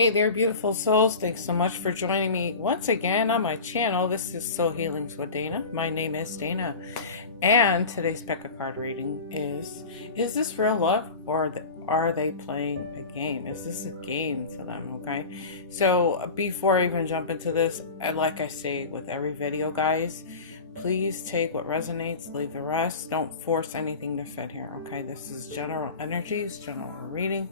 Hey there, beautiful souls. Thanks so much for joining me once again on my channel. This is Soul Healings with Dana. My name is Dana. And today's pick a card reading is this real love or are they playing a game? Is this a game to them, okay? So before I even jump into this, like I say with every video, guys, please take what resonates, leave the rest. Don't force anything to fit here, okay? This is general energies, general reading.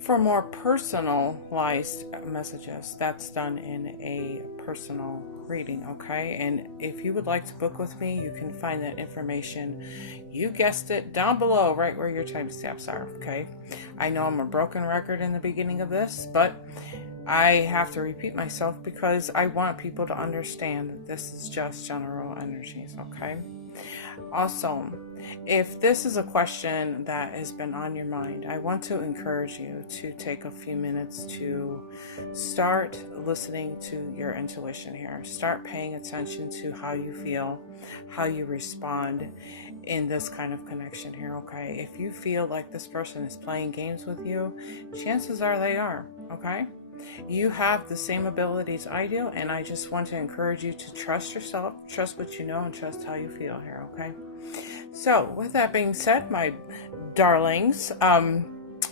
For more personalized messages, that's done in a personal reading, okay? And if you would like to book with me, you can find that information, you guessed it, down below, right where your timestamps are, okay? I know I'm a broken record in the beginning of this, but I have to repeat myself because I want people to understand that this is just general energies, okay? Also, if this is a question that has been on your mind, I want to encourage you to take a few minutes to start listening to your intuition here. Start paying attention to how you feel, how you respond in this kind of connection here, okay? If you feel like this person is playing games with you, chances are they are, okay? You have the same abilities I do, and I just want to encourage you to trust yourself, trust what you know, and trust how you feel here, okay? So, with that being said, my darlings,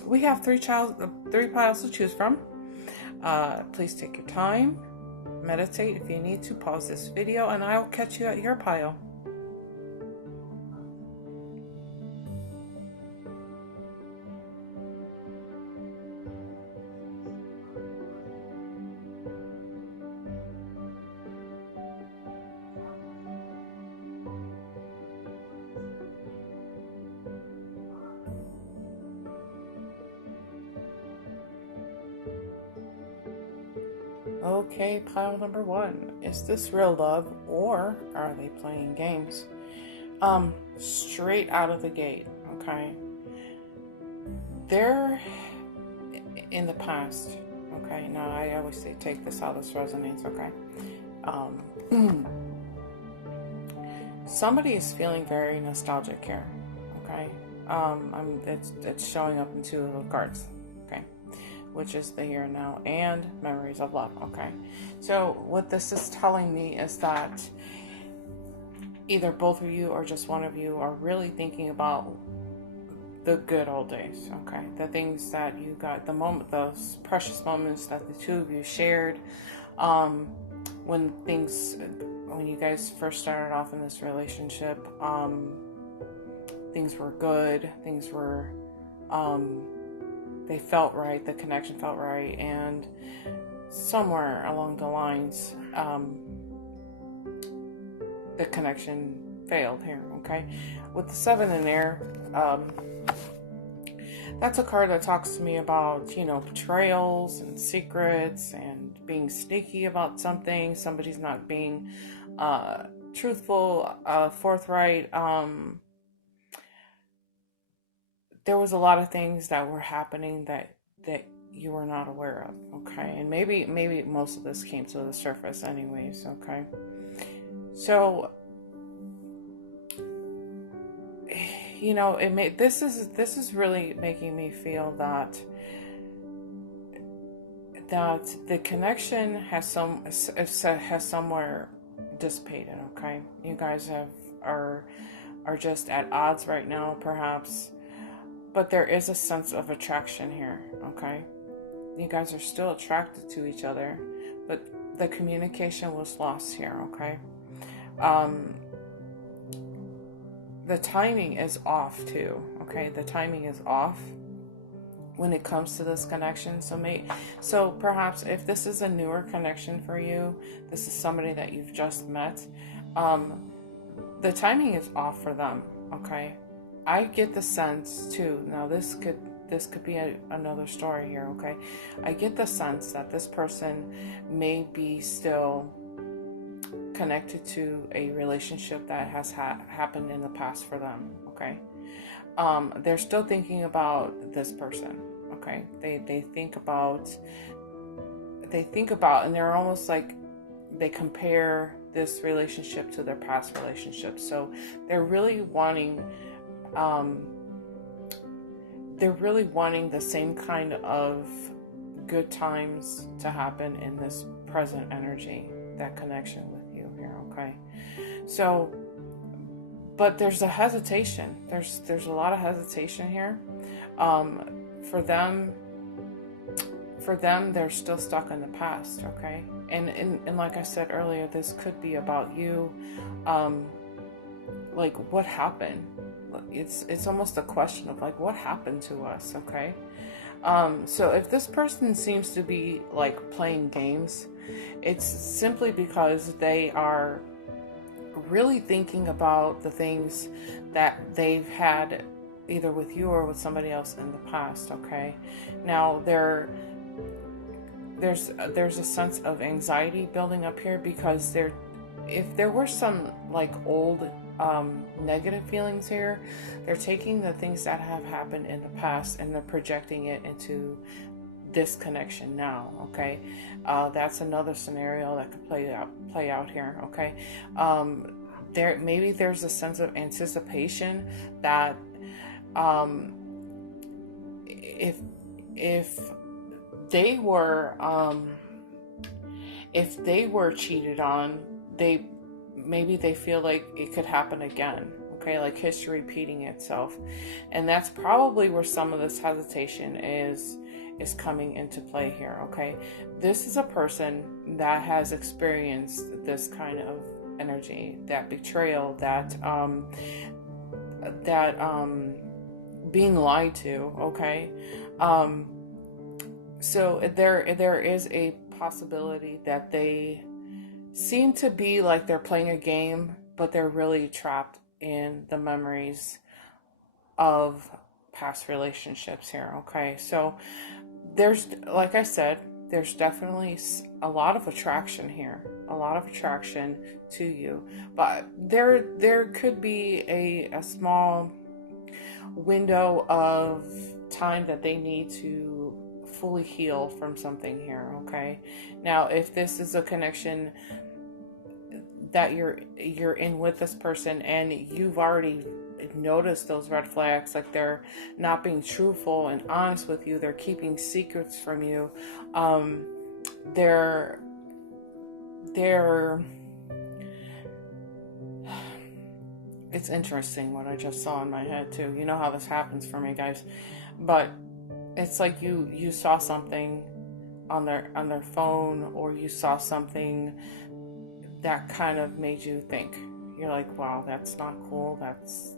we have three piles to choose from. Please take your time, meditate if you need to, pause this video, and I'll catch you at your pile. Okay, pile number one. Is this real love or are they playing games? Straight out of the gate, okay? They're in the past, okay? Now, I always say take this how this resonates, okay? Somebody is feeling very nostalgic here, okay? It's showing up in two little cards, okay? Which is the here and now and memories of love, okay? So what this is telling me is that either both of you or just one of you are really thinking about the good old days, okay? The things that you got, those precious moments that the two of you shared, when you guys first started off in this relationship, things were good, things were, they felt right, the connection felt right, and somewhere along the lines, the connection failed here, okay? With the 7 in there, that's a card that talks to me about, betrayals and secrets and being sneaky about something. Somebody's not being truthful, forthright. There was a lot of things that were happening that you were not aware of, okay? And maybe most of this came to the surface anyways, okay? So, this is really making me feel that the connection has somewhere dissipated, okay? You guys are just at odds right now, perhaps. But there is a sense of attraction here, okay? You guys are still attracted to each other, but the communication was lost here, okay? The timing is off too, okay? The timing is off when it comes to this connection. So perhaps if this is a newer connection for you, this is somebody that you've just met, the timing is off for them, okay? I get the sense too, now this could be another story here, okay? I get the sense that this person may be still connected to a relationship that has happened in the past for them, okay? They're still thinking about this person, okay? They think about, and they're almost like they compare this relationship to their past relationships. So they're really wanting the same kind of good times to happen in this present energy, that connection with you here, okay? So, but there's a hesitation. There's a lot of hesitation here. For them, they're still stuck in the past, okay? And like I said earlier, this could be about you. Like, what happened? It's almost a question of like, what happened to us, okay? So if this person seems to be like playing games, it's simply because they are really thinking about the things that they've had either with you or with somebody else in the past, okay? Now there's a sense of anxiety building up here because if there were some like old negative feelings here, they're taking the things that have happened in the past and they're projecting it into this connection now, okay? That's another scenario that could play out here, okay? Maybe there's a sense of anticipation that if they were cheated on, maybe they feel like it could happen again, okay? Like history repeating itself. And that's probably where some of this hesitation is coming into play here, okay? This is a person that has experienced this kind of energy, that betrayal, that being lied to, okay? So there is a possibility that they seem to be like they're playing a game, but they're really trapped in the memories of past relationships here, okay? So there's, like I said, there's definitely a lot of attraction here, a lot of attraction to you, but there could be a small window of time that they need to fully heal from something here, okay? Now, if this is a connection that you're in with this person and you've already noticed those red flags, like they're not being truthful and honest with you, they're keeping secrets from you, it's interesting what I just saw in my head too. You know how this happens for me, guys, but it's like you saw something on their phone, or you saw something that kind of made you think. You're like, wow, that's not cool. That's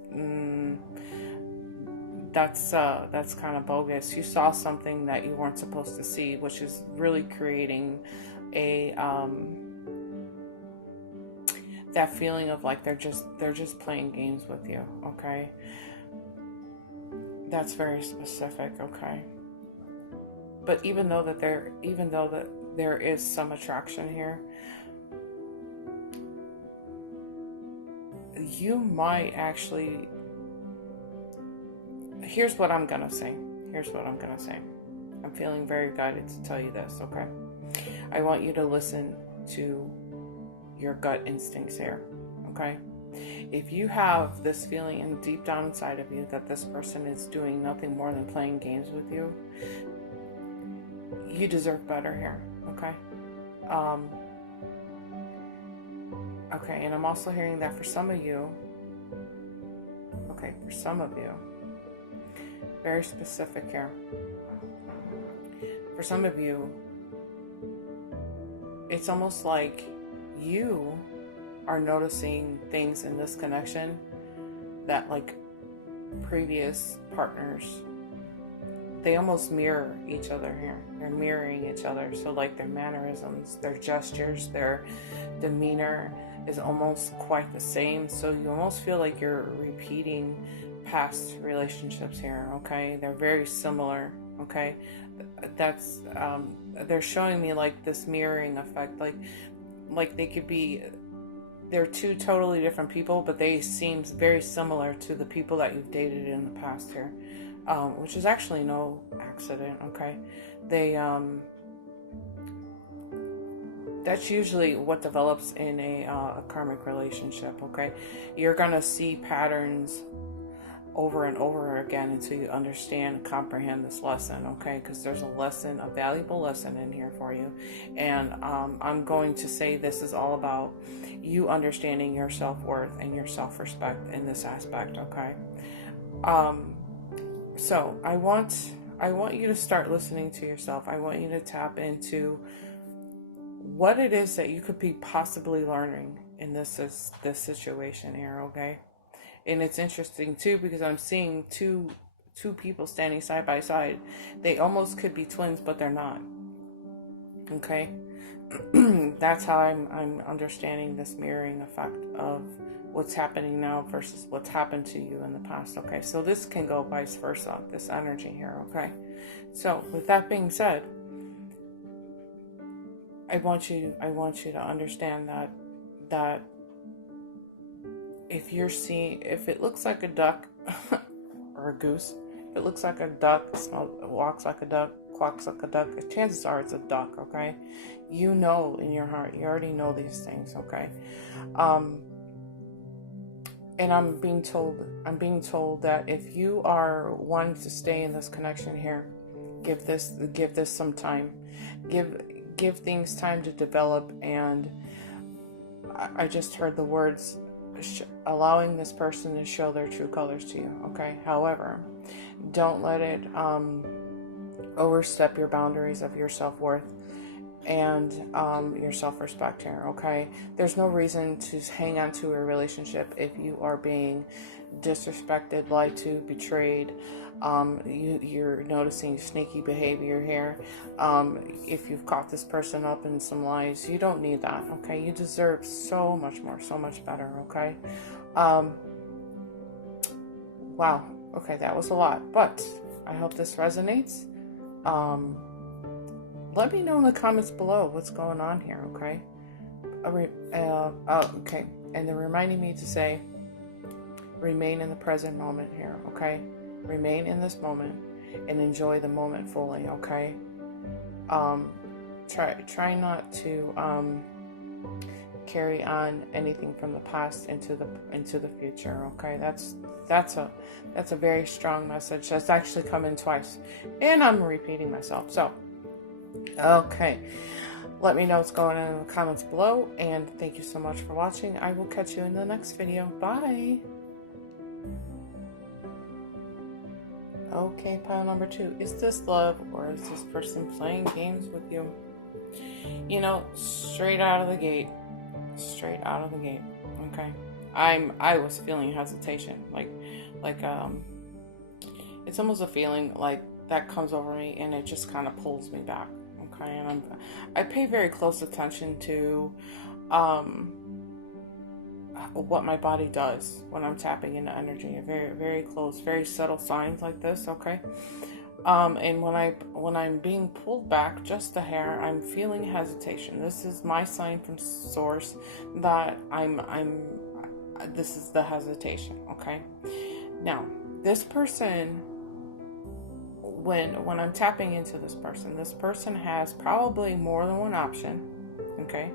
kind of bogus. You saw something that you weren't supposed to see, which is really creating a that feeling of like they're just playing games with you, okay? That's very specific, okay? But even though that there is some attraction here, you might actually, here's what I'm gonna say. I'm feeling very guided to tell you this, okay? I want you to listen to your gut instincts here, okay? If you have this feeling in deep down inside of you that this person is doing nothing more than playing games with you, you deserve better here, okay? Okay, and I'm also hearing that for some of you, very specific here. For some of you, it's almost like you are noticing things in this connection that like previous partners, they almost mirror each other here. They're mirroring each other. So like their mannerisms, their gestures, their demeanor is almost quite the same. So you almost feel like you're repeating past relationships here, okay? They're very similar, okay? That's, they're showing me like this mirroring effect, like they could be, they're two totally different people, but they seem very similar to the people that you've dated in the past here, which is actually no accident, okay? That's usually what develops in a karmic relationship, okay? You're gonna see patterns over and over again until you understand and comprehend this lesson, okay? Because there's a lesson, a valuable lesson in here for you. And I'm going to say this is all about you understanding your self-worth and your self-respect in this aspect, okay? So I want you to start listening to yourself. I want you to tap into what it is that you could be possibly learning in this situation here, okay? And it's interesting too, because I'm seeing two people standing side by side. They almost could be twins, but they're not. Okay? That's how I'm understanding this mirroring effect of what's happening now versus what's happened to you in the past. Okay? So this can go vice versa, this energy here, okay? So with that being said, I want you to understand that if it looks like a duck or a goose, if it looks like a duck, walks like a duck, quacks like a duck, chances are it's a duck, okay? You know in your heart, you already know these things, okay? And I'm being told that if you are wanting to stay in this connection here, give this some time. Give things time to develop, and I just heard the words, allowing this person to show their true colors to you, okay? However, don't let it overstep your boundaries of your self-worth and your self-respect here, okay? There's no reason to hang on to a relationship if you are being disrespected, lied to, betrayed. You're noticing sneaky behavior here. If you've caught this person up in some lies, you don't need that, okay? You deserve so much more, so much better, okay? Wow, okay, that was a lot, but I hope this resonates. Let me know in the comments below what's going on here, okay? Okay, and they're reminding me to say, remain in the present moment here, okay? Remain in this moment and enjoy the moment fully, okay? Try not to carry on anything from the past into the future, okay? That's a very strong message. That's actually come in twice, and I'm repeating myself. So, okay, let me know what's going on in the comments below, and thank you so much for watching. I will catch you in the next video. Bye. Okay, pile number 2. Is this love, or is this person playing games with you? You know, straight out of the gate, okay? I was feeling hesitation, like it's almost a feeling like that comes over me, and it just kind of pulls me back, okay? And I pay very close attention to what my body does when I'm tapping into energy. Very, very close, very subtle signs like this, okay? And when I'm being pulled back just a hair, I'm feeling hesitation. This is my sign from source that this is the hesitation, okay? Now, this person, when I'm tapping into this person has probably more than one option, okay?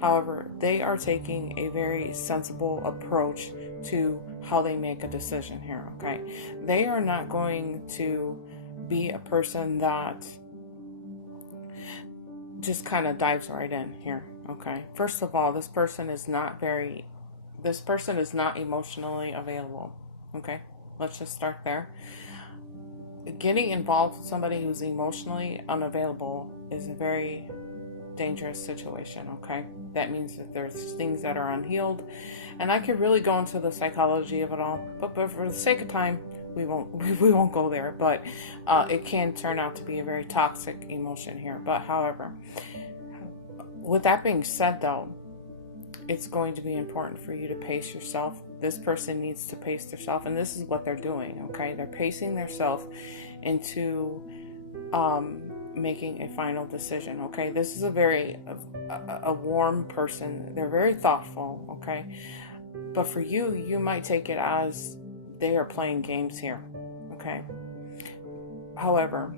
However, they are taking a very sensible approach to how they make a decision here, okay? They are not going to be a person that just kind of dives right in here, okay? First of all, this person is not emotionally available, okay? Let's just start there. Getting involved with somebody who's emotionally unavailable is a very dangerous situation, okay? That means that there's things that are unhealed, and I could really go into the psychology of it all, but for the sake of time, we won't go there. But it can turn out to be a very toxic emotion here. But however, with that being said, though, it's going to be important for you to pace yourself. This person needs to pace themselves, and this is what they're doing, okay? They're pacing themselves into making a final decision, okay? This is a very warm person. They're very thoughtful, okay? But for you, you might take it as they are playing games here, okay? However,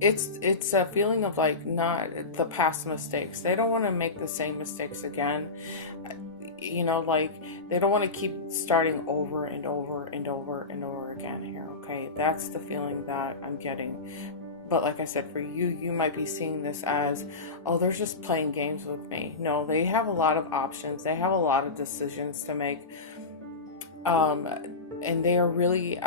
it's a feeling of like not the past mistakes. They don't want to make the same mistakes again. you know, like they don't want to keep starting over and over and over and over again here. Okay, that's the feeling that I'm getting. But like I said, for you, you might be seeing this as, oh, they're just playing games with me. No, they have a lot of options. They have a lot of decisions to make. And they're really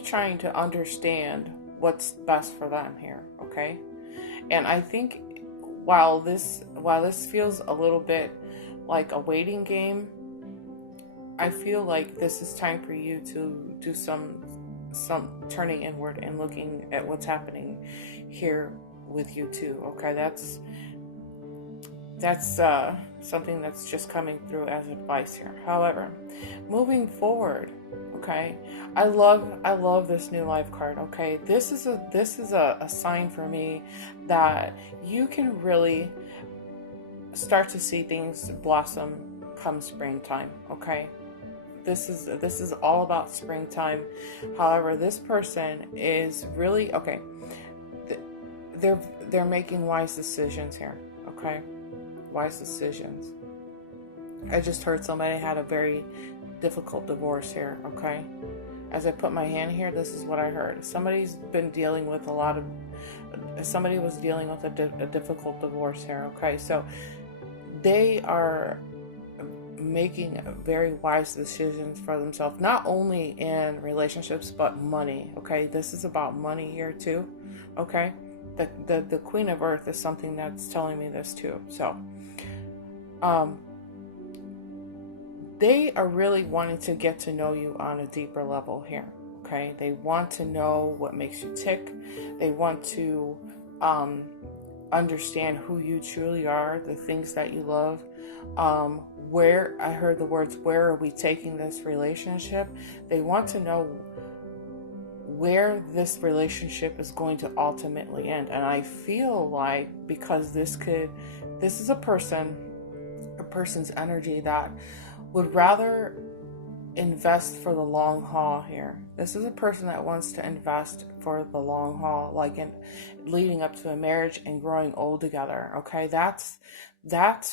trying to understand what's best for them here. Okay. And I think while this feels a little bit like a waiting game, I feel like this is time for you to do some turning inward and looking at what's happening here with you too. Okay, that's something that's just coming through as advice here. However, moving forward, okay, I love this new life card. Okay, this is a sign for me that you can really start to see things blossom come springtime. Okay, this is all about springtime. However, this person is really okay. They're making wise decisions here. Okay, wise decisions. I just heard somebody had a very difficult divorce here. Okay, as I put my hand here, this is what I heard. Somebody was dealing with a difficult divorce here. Okay, so they are making very wise decisions for themselves, not only in relationships but money. Okay, this is about money here too. Okay, the Queen of Earth is something that's telling me this too. So they are really wanting to get to know you on a deeper level here. Okay, they want to know what makes you tick. They want to understand who you truly are, the things that you love. Where I heard the words, where are we taking this relationship? They want to know where this relationship is going to ultimately end. And I feel like, because this is a person's energy that would rather invest for the long haul here. This is a person that wants to invest for the long haul, like in leading up to a marriage and growing old together. Okay, that's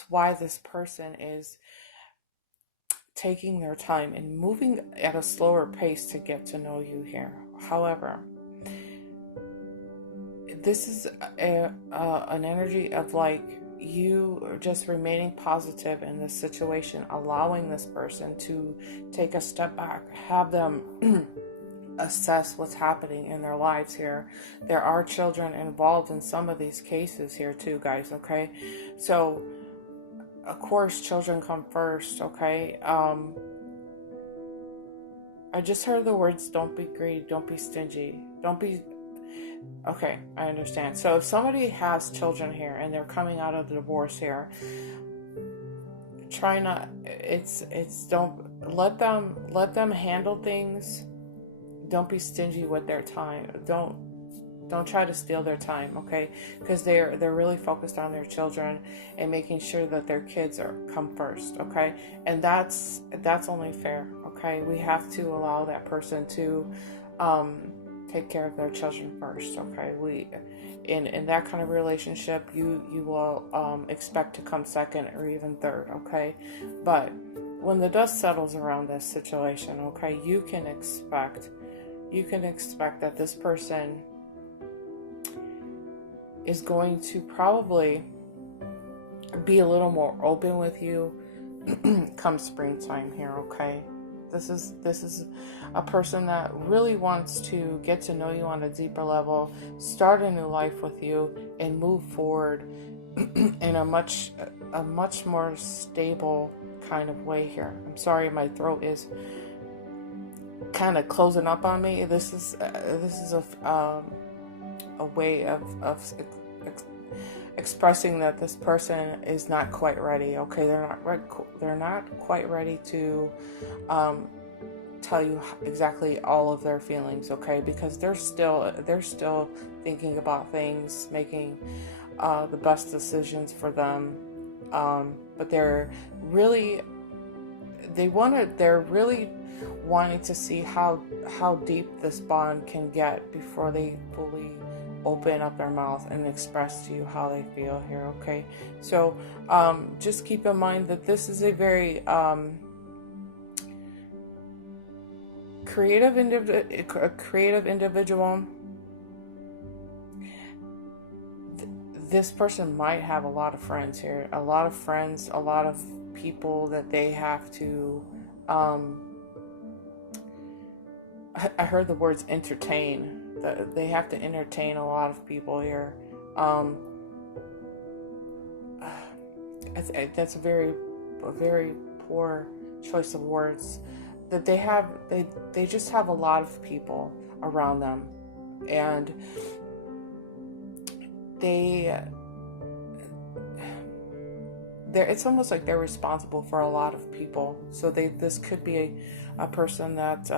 why this person is taking their time and moving at a slower pace to get to know you here. However, this is an energy of like you just remaining positive in this situation, allowing this person to take a step back, have them assess what's happening in their lives here. There are children involved in some of these cases here too, guys. Okay, so of course children come first. Okay, I just heard the words, don't be greedy, don't be stingy, don't be. Okay, I understand. So if somebody has children here and they're coming out of the divorce here, try not, don't let them handle things. Don't be stingy with their time. Don't try to steal their time, okay? Because they're really focused on their children and making sure that their kids come first, okay? And that's only fair, okay? We have to allow that person to take care of their children first, okay? In that kind of relationship, you will expect to come second or even third, okay? But when the dust settles around this situation, okay, you can expect that this person is going to probably be a little more open with you come springtime here, okay? This is a person that really wants to get to know you on a deeper level, start a new life with you, and move forward in a much more stable kind of way here. I'm sorry, my throat is kind of closing up on me. This is a way of expressing that this person is not quite ready. Okay, they're not quite ready to tell you exactly all of their feelings. Okay, because they're still thinking about things, making the best decisions for them. But they're really wanting to see how deep this bond can get before they fully open up their mouth and express to you how they feel here, okay? So just keep in mind that this is a very creative individual. This person might have a lot of friends here, a lot of friends, a lot of people that they have to I heard the words entertain. They have to entertain a lot of people here. That's a very poor choice of words. That they just have a lot of people around them, and it's almost like they're responsible for a lot of people. So this could be a person that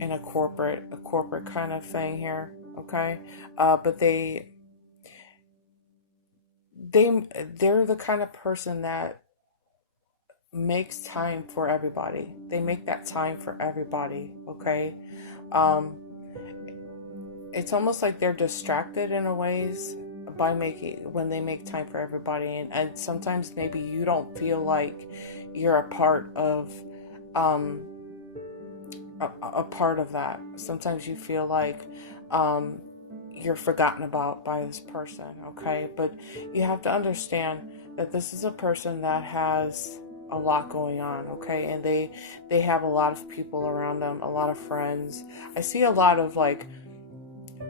in a corporate kind of thing here, okay? But they're the kind of person that makes time for everybody. They make that time for everybody, okay? It's almost like they're distracted in a ways when they make time for everybody, and sometimes maybe you don't feel like you're a part of a part of that. Sometimes you feel like you're forgotten about by this person, okay? But you have to understand that this is a person that has a lot going on, okay? And they have a lot of people around them, a lot of friends. I see a lot of like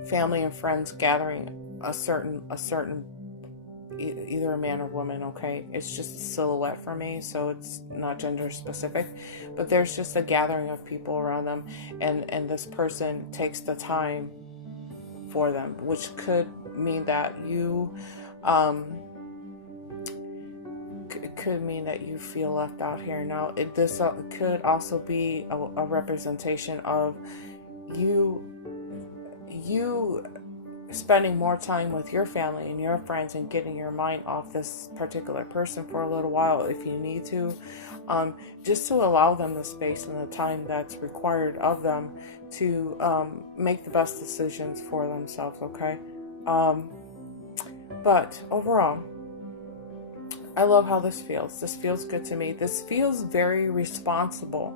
family and friends gathering a certain either a man or woman, okay? It's just a silhouette for me, so it's not gender specific, but there's just a gathering of people around them, and this person takes the time for them, which could mean that you could mean that you feel left out here. Now, this could also be a representation of you spending more time with your family and your friends and getting your mind off this particular person for a little while if you need to, just to allow them the space and the time that's required of them to make the best decisions for themselves, okay? But overall, I love how this feels. This feels good to me. This feels very responsible.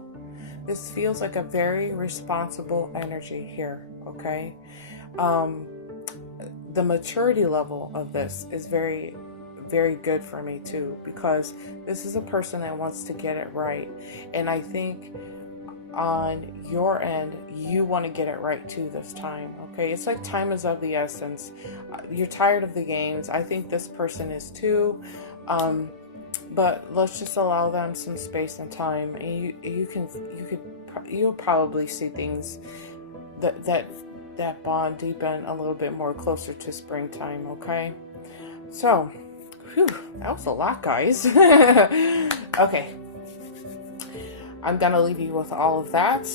This feels like a very responsible energy here, okay? The maturity level of this is very, very good for me too, because this is a person that wants to get it right. And I think on your end, you want to get it right too this time, okay? It's like time is of the essence. You're tired of the games. I think this person is too. But let's just allow them some space and time, and you'll probably see things that bond deepen a little bit more closer to springtime, okay? So, that was a lot, guys. Okay. I'm gonna leave you with all of that.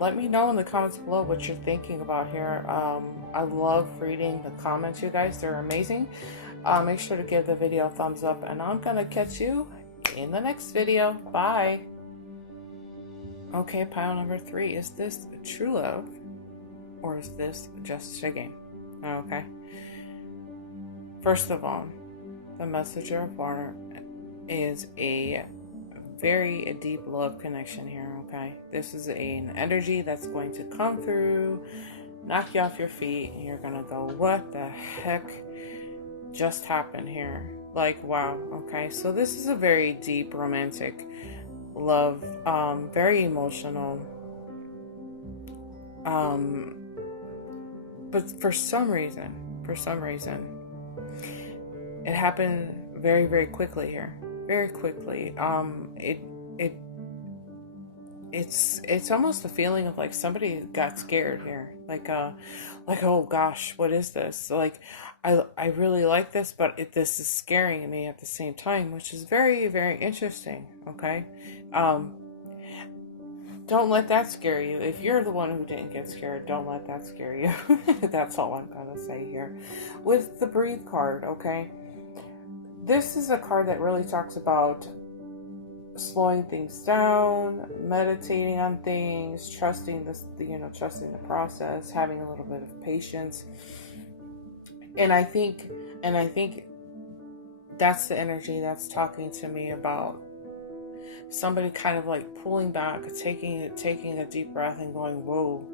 Let me know in the comments below what you're thinking about here. I love reading the comments, you guys. They're amazing. Make sure to give the video a thumbs up, and I'm gonna catch you in the next video. Bye. Okay, pile number 3. Is this true love, or is this just a game? Okay. First of all, the messenger of water is a very deep love connection here, okay? This is an energy that's going to come through, knock you off your feet, and you're gonna go, what the heck just happened here? Like, wow, okay? So this is a very deep romantic love, very emotional, but for some reason, it happened very, very quickly here. Very quickly. It's almost a feeling of like somebody got scared here. Like oh gosh, what is this? Like, I really like this, but this is scaring me at the same time, which is very, very interesting. Okay. Don't let that scare you. If you're the one who didn't get scared, don't let that scare you. That's all I'm gonna say here. With the Breathe card, okay? This is a card that really talks about slowing things down, meditating on things, trusting this, trusting the process, having a little bit of patience. And I think that's the energy that's talking to me about somebody kind of like pulling back, taking a deep breath and going, whoa,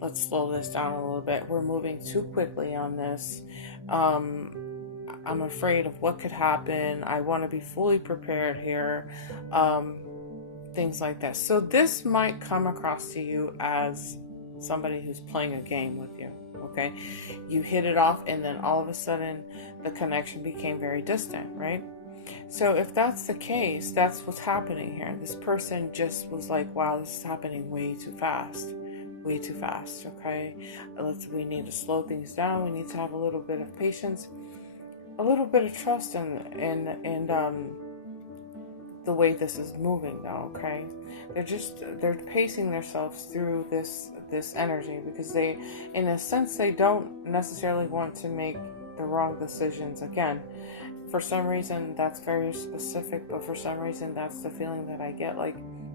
let's slow this down a little bit. We're moving too quickly on this. I'm afraid of what could happen. I want to be fully prepared here. Things like that. So this might come across to you as somebody who's playing a game with you. Okay, you hit it off, and then all of a sudden the connection became very distant, right? So if that's the case, that's what's happening here. This person just was like, wow, this is happening way too fast. Okay, we need to slow things down. We need to have a little bit of patience, a little bit of trust in the way this is moving now. Okay, they're pacing themselves through this energy, because they, in a sense, they don't necessarily want to make the wrong decisions again. For some reason, that's very specific, but for some reason, that's the feeling that I get. Like,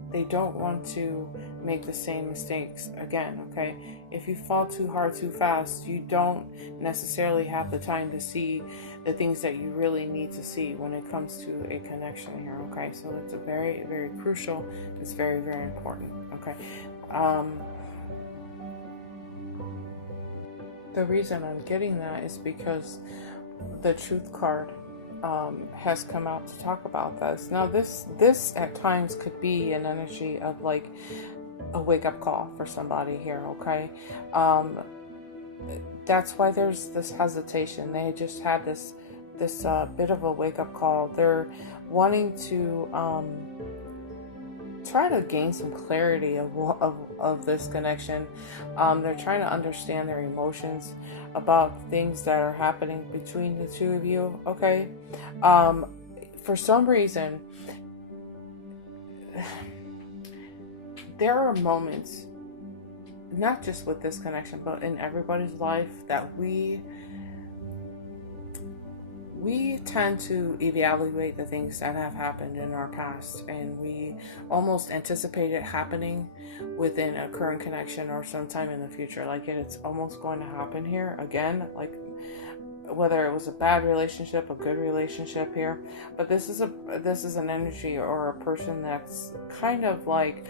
they don't want to make the same mistakes again, okay? If you fall too hard too fast, you don't necessarily have the time to see the things that you really need to see when it comes to a connection here, okay? So it's a very, very crucial. It's very, very important, okay? The reason I'm getting that is because the Truth card has come out to talk about this. Now, this at times could be an energy of like a wake-up call for somebody here, okay? That's why there's this hesitation. They just had this bit of a wake-up call. They're wanting to try to gain some clarity of this connection. They're trying to understand their emotions about things that are happening between the two of you, okay? For some reason, there are moments, not just with this connection, but in everybody's life, that we tend to evaluate the things that have happened in our past, and we almost anticipate it happening within a current connection or sometime in the future. Like, it's almost going to happen here again, like whether it was a bad relationship, a good relationship here. But this is an energy or a person that's kind of like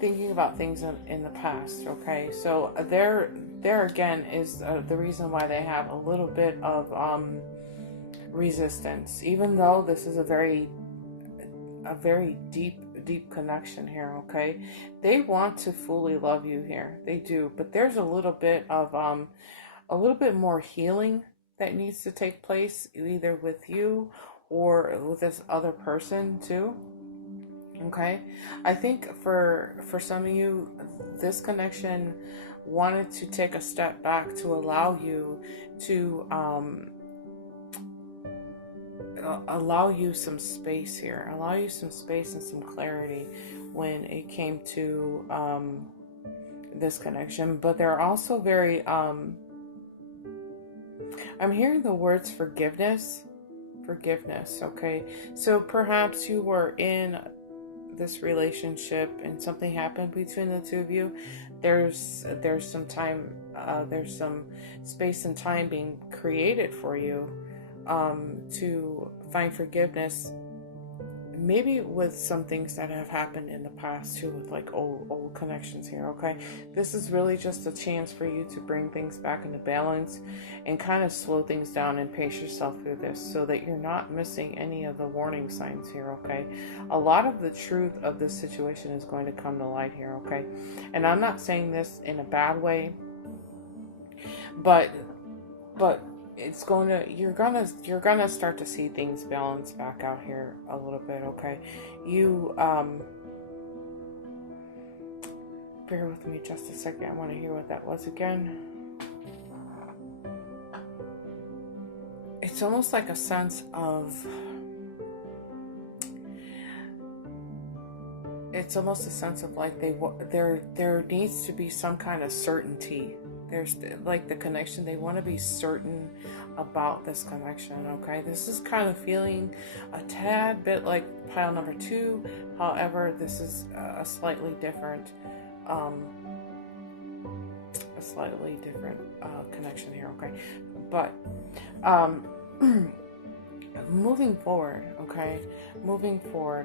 thinking about things in the past, okay? So there again is the reason why they have a little bit of resistance, even though this is a very deep connection here, okay? They want to fully love you here, they do, but there's a little bit of a little bit more healing that needs to take place, either with you or with this other person too, okay? I think for some of you, this connection wanted to take a step back to allow you to allow you some space here, allow you some space and some clarity when it came to this connection. But they're also very I'm hearing the words forgiveness, okay? So perhaps you were in this relationship and something happened between the two of you. There's some time, there's some space and time being created for you to find forgiveness, maybe with some things that have happened in the past too, with like old connections here, okay? This is really just a chance for you to bring things back into balance and kind of slow things down and pace yourself through this so that you're not missing any of the warning signs here, okay? A lot of the truth of this situation is going to come to light here, okay? And I'm not saying this in a bad way, but it's going to, you're gonna start to see things balance back out here a little bit, okay? You bear with me just a second. I want to hear what that was again. It's almost like a sense of, like there needs to be some kind of certainty There's like the connection. They want to be certain about this connection. Okay, this is kind of feeling a tad bit like pile number 2. However, this is a slightly different connection here. Okay, but moving forward,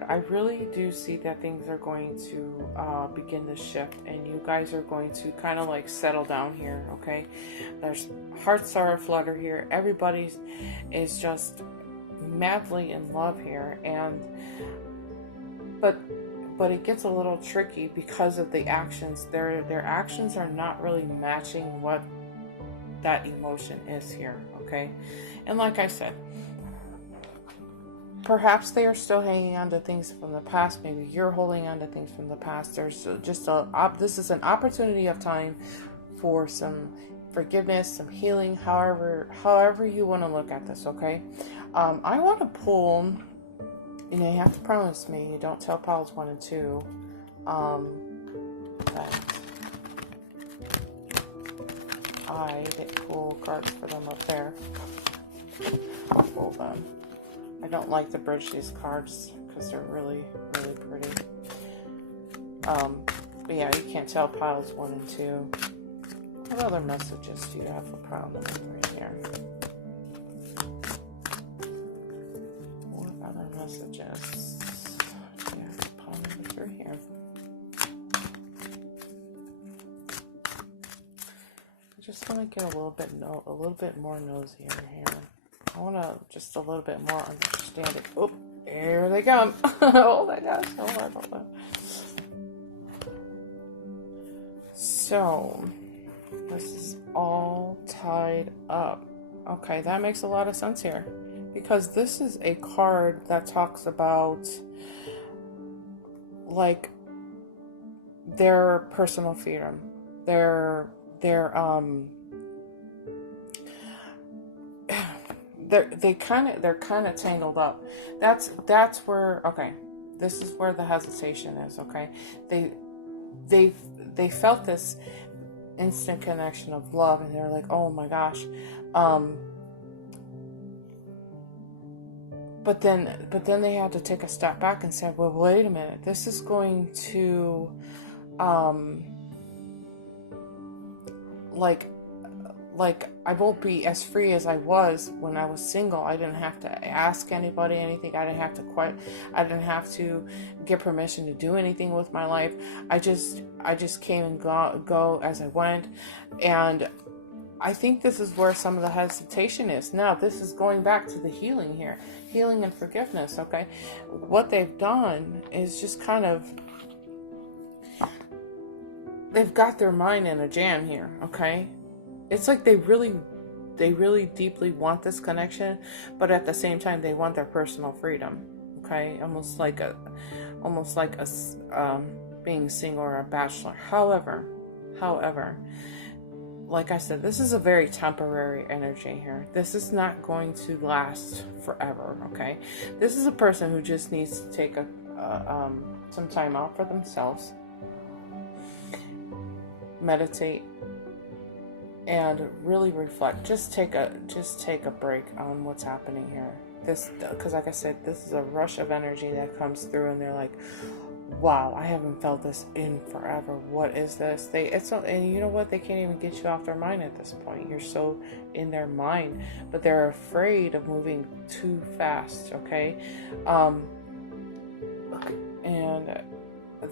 I really do see that things are going to begin to shift, and you guys are going to kind of like settle down here. Okay, there's hearts are aflutter here. Everybody is just madly in love here, and but it gets a little tricky because of the actions. Their actions are not really matching what that emotion is here. Okay, and like I said, perhaps they are still hanging on to things from the past. Maybe you're holding on to things from the past. There's just this is an opportunity of time for some forgiveness, some healing, however you want to look at this. Okay, I want to pull, and you have to promise me you don't tell piles 1 and 2 that I didn't pull cards for them up there. I'll pull them. I don't like to bridge these cards because they're really, really pretty. But yeah, you can't tell piles 1 and 2. What other messages do you have for pile number 3 here? What other messages do you have for pile number 3 here? I just want to get a little bit more nosier here. I want to just a little bit more understand it. Oh, here they come. Oh my gosh, hold on. So, this is all tied up. Okay, that makes a lot of sense here. Because this is a card that talks about, like, their personal freedom. They're kind of tangled up. That's where, okay, this is where the hesitation is. Okay, they felt this instant connection of love, and they're like, oh my gosh, but then they had to take a step back and say, well, wait a minute, this is going to like I won't be as free as I was when I was single. I didn't have to ask anybody anything. I didn't have to get permission to do anything with my life. I just came and go as I went. And I think this is where some of the hesitation is. Now, this is going back to the healing here. Healing and forgiveness, okay? What they've done is just kind of, they've got their mind in a jam here, okay? It's like they really deeply want this connection, but at the same time they want their personal freedom. Okay, almost like being single or a bachelor. However, like I said, this is a very temporary energy here. This is not going to last forever. Okay, this is a person who just needs to take some time out for themselves, meditate, and really reflect. Just take a break on what's happening here. This, because like I said, this is a rush of energy that comes through, and they're like, wow, I haven't felt this in forever. What is this? And you know what? They can't even get you off their mind at this point. You're so in their mind, but they're afraid of moving too fast. Okay, and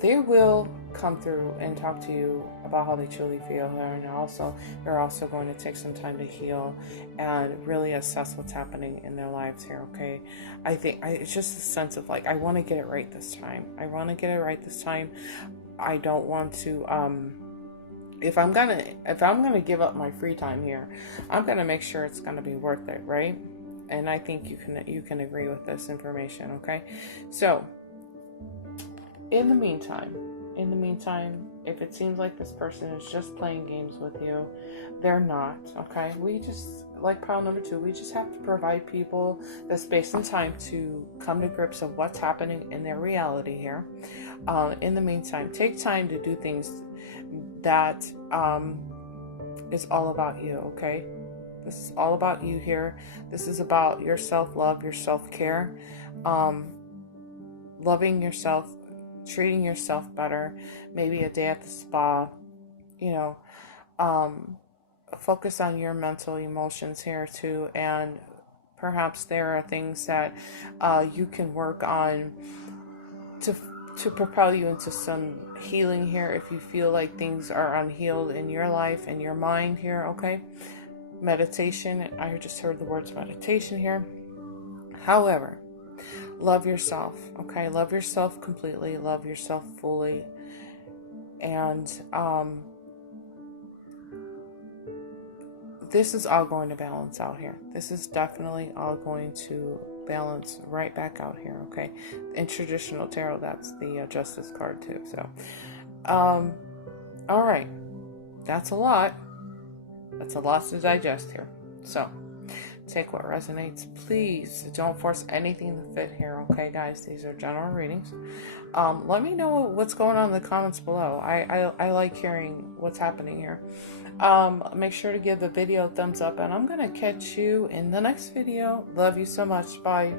they will come through and talk to you about how they truly feel, and they're also going to take some time to heal and really assess what's happening in their lives here. Okay, I think it's just a sense of like, I want to get it right this time. I don't want to if I'm gonna give up my free time here, I'm gonna make sure it's gonna be worth it, right? And I think you can agree with this information. Okay, so in the meantime, if it seems like this person is just playing games with you, they're not. Okay, we just, like pile number 2, we just have to provide people the space and time to come to grips of what's happening in their reality here. In the meantime, take time to do things that is all about you, okay? This is all about you here. This is about your self-love, your self-care, loving yourself, treating yourself better, maybe a day at the spa, you know, focus on your mental emotions here too, and perhaps there are things that you can work on to propel you into some healing here if you feel like things are unhealed in your life and your mind here, okay? Meditation, I just heard the words meditation here. However, love yourself, okay? Love yourself completely, love yourself fully, and this is all going to balance out here. This is definitely all going to balance right back out here, okay? In traditional tarot, that's the Justice card too. So, all right, that's a lot. That's a lot to digest here. So, take what resonates. Please don't force anything to fit here, okay, guys? These are general readings. Let me know what's going on in the comments below. I like hearing what's happening here. Make sure to give the video a thumbs up, and I'm gonna catch you in the next video. Love you so much. Bye.